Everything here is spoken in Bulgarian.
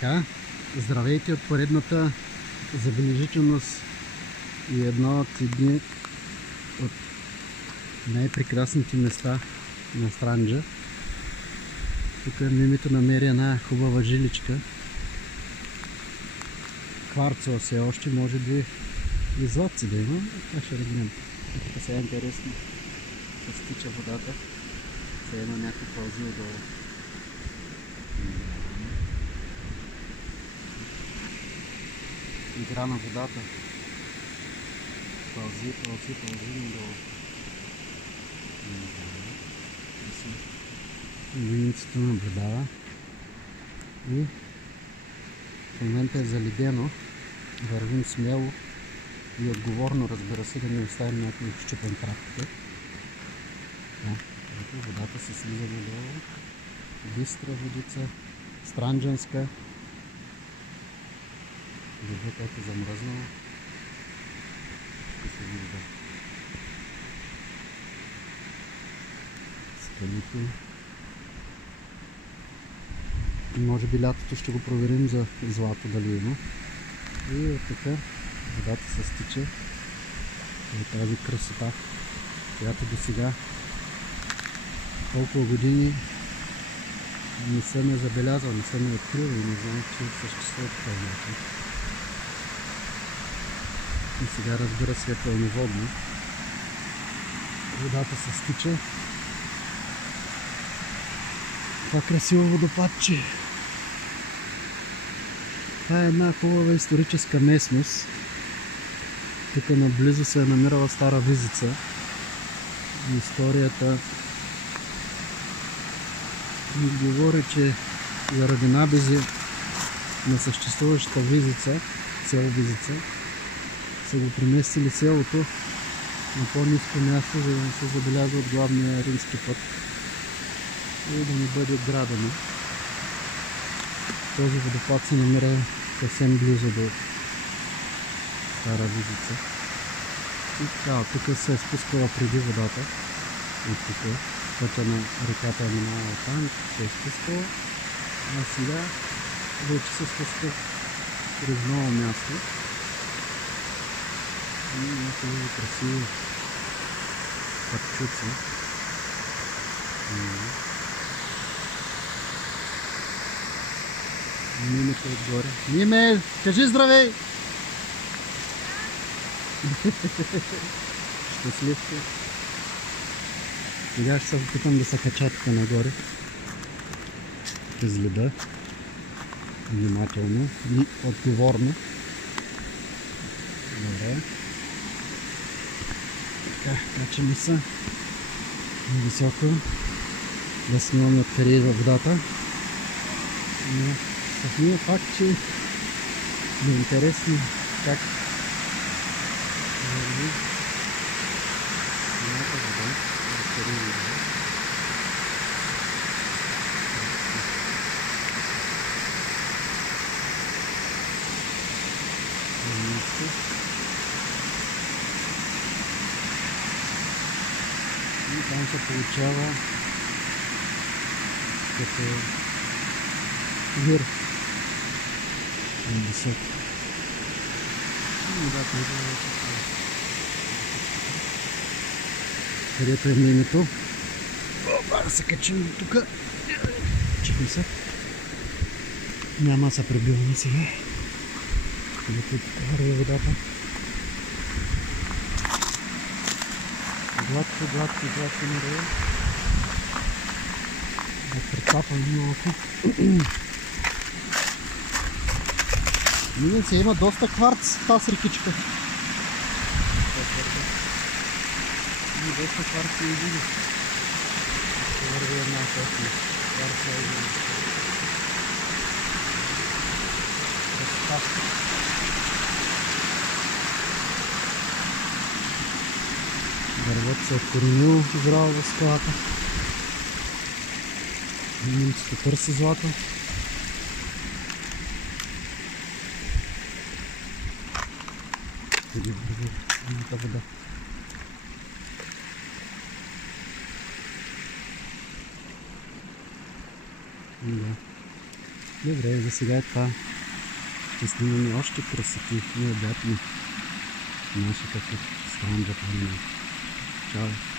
Така, здравейте от поредната забележителност и едно от едни от най-прекрасните места на Странджа. Тук мимито намери една хубава жиличка. Кварцова все още, може би и златци да има. Това ще разгледам. Тук сега е интересно. Ще стича водата. Сега има някакво пълзи отдолу. Игра на водата. Пълзи надолу. Виницата наблюдава. И в момента е заледено. Вървим смело и отговорно, разбира се, да не оставим някой щупен крак. Водата се слиза надолу. Бистра водица, странджанска. Видя как е замръзнала. Тук се вижда скалите. Може би лятото ще го проверим за злато дали има. И от така водата се стича. И тази красота, която до сега толкова години не съм я забелязал, не съм я открил и не знам, че съществува по този начин. И сега, разбира се, е пълноводно. Водата се стича. Това красиво водопадче. Това е една хубава историческа местност. Тук наблизо се е намирала Стара Визица. Историята ми говори, че заради набези на съществуващата Визица, село Визица, са го преместили селото на по-ниско място, за да не се забелязва от главния римски път и да не бъде градено. Този водопад се намира съвсем близо до Стара Визица. И така, тук се е спускала преди водата. И тук пътя на реката е минала там, се е спускала. А сега вече се спуска през ново място. И някакви красиви пътчуци. Мимето отгоре. Миме, кажи здравей! Щастливко. Сега ще се опитам да се кача тук нагоре. През леда. Внимателно и отговорно. Добре. Така, качаме се високо. Да снимаме откъде идва водата. Но самия факт, че ми е интересно как върви едната вода, откъде идва. И там се получава като вир на високо. Където е мимето. Опа, да се качим тук. Чихме се. Няма да се пребиваме сега. Където тук върви водата. Гладко надолу. Да прецапам малко. Миница, има доста кварц в тази рекичка. Има доста кварц и види. Ще върви една точно. Кварца и види. Разпаска. Дървото се е откоренило здраво в скалата. Миницата търси злато. Къде върви едната вода. Да. Добре, за сега е това. Ще снимаме още красоти необятни. Нашата странджа планина. Чао!